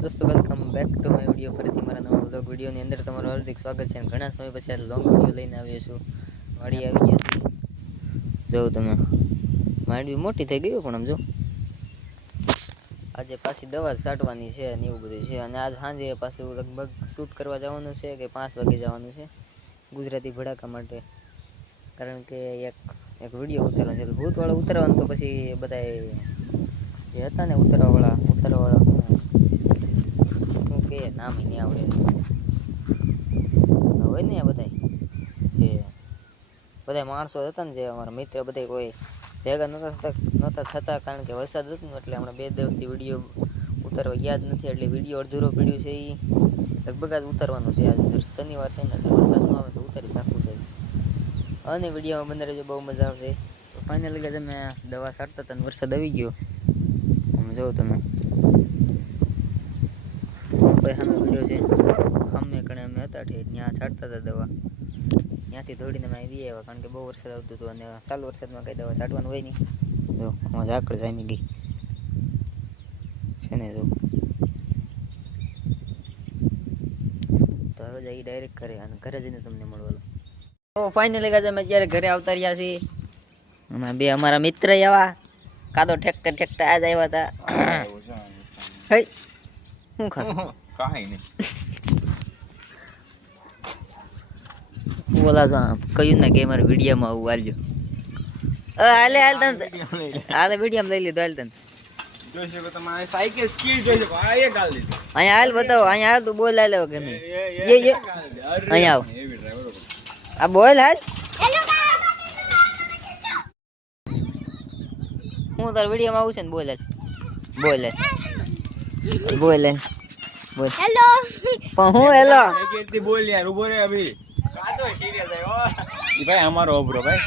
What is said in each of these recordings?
દોસ્તો welcome back to my video ફરીથી મારા નવા બ્લોગ વિડીયોની અંદર તમારું હાર્દિક સ્વાગત છે ઘણા સમય પછી આ લોંગ વીડિયો લઈને આવ્યો છું. વાડી આવી ગયા છે. જોઉં તમે માંડવી મોટી થઈ ગયું પણ આમ જો. આજે પાછી દવા છાંટવાની છે અને એવું બધું છે અને આજ સાંજે પાછું લગભગ શૂટ કરવા જવાનું છે કે પાંચ વાગે જવાનું છે ગુજરાતી ભડાકા માટે. કારણ કે એક એક વીડિયો ઉતારવાનો છે. ભૂતવાળો ઉતારવાનું તો પછી બધાય જે હતા ને ઉતારવાવાળા ઉતારવાવાળા નામ નહીં આવડે. હોય ને બધાય? જે બધા માણસો હતા ને જે અમારા મિત્ર બધા કોઈ ભેગા નહોતા નહોતા થતા કારણ કે વરસાદ હતો ને એટલે હમણાં બે દિવસથી વીડિયો ઉતારવા જ નથી. એટલે વીડિયો અડધુરો પડ્યું છે એ લગભગ આજ ઉતારવાનું છે. આજ શનિવાર છે ને એટલે વરસાદ ન આવે તો ઉતારી નાખવું છે. અને વિડીયોમાં બંધ રહેજો બહુ મજા આવશે. ફાઇનલી તમે દવા છાંટતા હતા ને વરસાદ આવી ગયો. આમ જોઉં તમે. કોઈ સામે વીડિયો છે. સામે કણે અમે હતા ત્યાં છાંટતા હતા દવા. ત્યાંથી દોડીને અમે આવી આવ્યા કારણ કે બહુ વરસાદ આવતો હતો અને ચાલુ વરસાદમાં કઈ દવા છાંટવાનું હોય નહીં. જો આમાં ઝાકળ જામી ગઈ. છે ને જો. તો હવે જઈ ડાયરેક્ટ ઘરે અને ઘરે જઈને તમને મળવાનું. તો ફાઇનલી ગાજે અમે જ્યારે ઘરે આવતા રહ્યા છીએ. અમે બે અમારા મિત્ર એવા કાદો ઠેકતા ઠેકતા આજ આવ્યા હતા. હઈ શું ખાસ કાંઈ નહીં. બોલા છો કયું ને કે મારે વિડીયોમાં આવું હાલજો. અ હાલે હાલ તને. હાલે વિડીયોમાં લઈ લીધો હાલ તને. જોઈ શકો તમે સાયકલ સ્કીડ જોઈ શકો આ એક ગાલ દીધો. અહીંયા હાલ બતાવો અહીંયા હાલ તું બોલ હાલે ગમે. અહીંયા આવો. આ બોલ હાલ. હું તાર વિડીયોમાં આવું છે ને બોલ બોલે બોલ હાલ. હાલ. બોલ હેલો. પણ હું હેલો? સાયકલથી બોલ યાર ઊભો રહે અભી. કાતો સિરિયસ આવ્યો ભાઈ અમારો ઓબરો ભાઈ.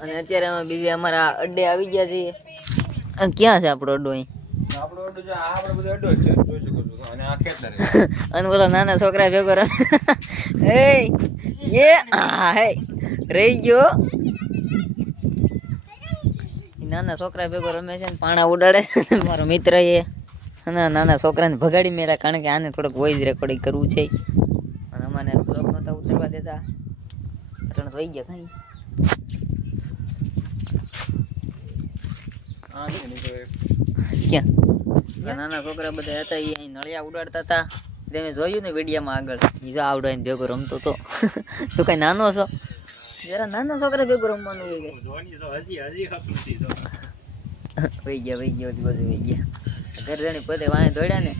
અને અત્યારે અમે બીજે અમારા અડ્ડે આવી ગયા છીએ. ક્યાં છે આપણો અડ્ડો અહીં? આપણો અડ્ડો જો આપણો બધો અડ્ડો છે. જોઈ શકો છો. અને આ ખેતર અને બોલો નાના છોકરા ભેગો રમે. એ એ આ હે રહી ગયો. નાના છોકરા ભેગો રમે છે ને પાણા ઉડાડે મારો મિત્ર એ. અને નાના છોકરાને ભગાડી મેલા કારણ કે આને થોડુંક વોઇસ રેકોર્ડિંગ કરવું છે. અને અમારે બ્લોગ નહોતા ઉતરવા દેતા. અટણ થઈ ગયા કઈ. ક્યાં? નાના છોકરા બધા હતા એ અહીં નળિયા ઉડાડતા હતા. તમે જોયું ને વિડીયામાં આગળ. એ જો આવડાવીને ભેગો રમતો તો. તું કઈ નાનો છો? જરા નાના છોકરા ભેગો રમવાનું હોય ગયા. વહી ગયા વહી ગયા બધી બાજુ વહી ગયા. ઘર જણી પોતે વાંહે દોડ્યા ને,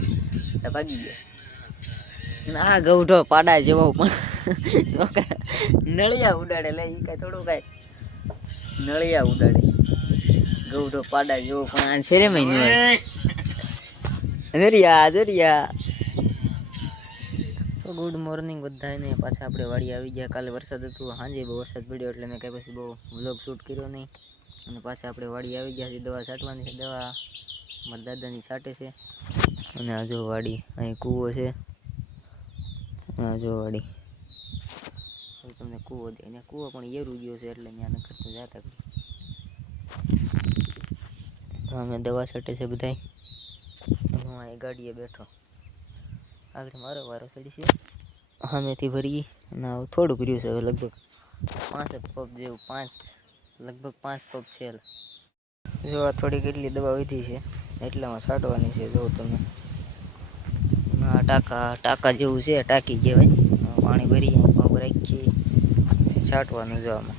તો ભાગી ગયા. આ ગૌઢો પાડા જેવો પણ છોકરા નળિયા ઉડાડે, લે એ કાંઈ થોડું કાંઈ. નળિયા ઉડાડે. ગૌઢો પાડા જેવો પણ આ છેરે મહિને જરિયા જરિયા. ગુડ મોર્નિંગ બધાને. પાછા આપણે વાડી આવી ગયા. કાલે વરસાદ હતો. સાંજે બહુ વરસાદ પડ્યો એટલે મેં કાંઈ પછી બહુ વ્લોગ શૂટ કર્યો નહીં. અને પાછા આપણે વાડી આવી ગયા છે દવા છાંટવાની છે, દવા મારા દાદાની છાંટે છે. અને આ જો વાડી અહીં કૂવો છે. આ જો વાડી. હવે તમને કૂવો દે અને કૂવો પણ એરું ગયો છે એટલે ત્યાં નખર તો જાતા અમે દવા છાંટે છે બધાય. હું અહીં ગાડીએ બેઠો. આગળ મારો વારો ચડી છે. સામેથી ભરી અને થોડુંક રહ્યું છે, હવે લગભગ પાંચ પગ જેવું, પાંચ લગભગ પાંચ કપ છે જો આ થોડી કેટલી દવા વધી છે એટલામાં છાંટવાની છે જો તમે. ટાંકા ટાંકા જેવું છે ટાંકી કહેવાય. પાણી ભરી રાખીએ છાંટવાનું જો આમાં.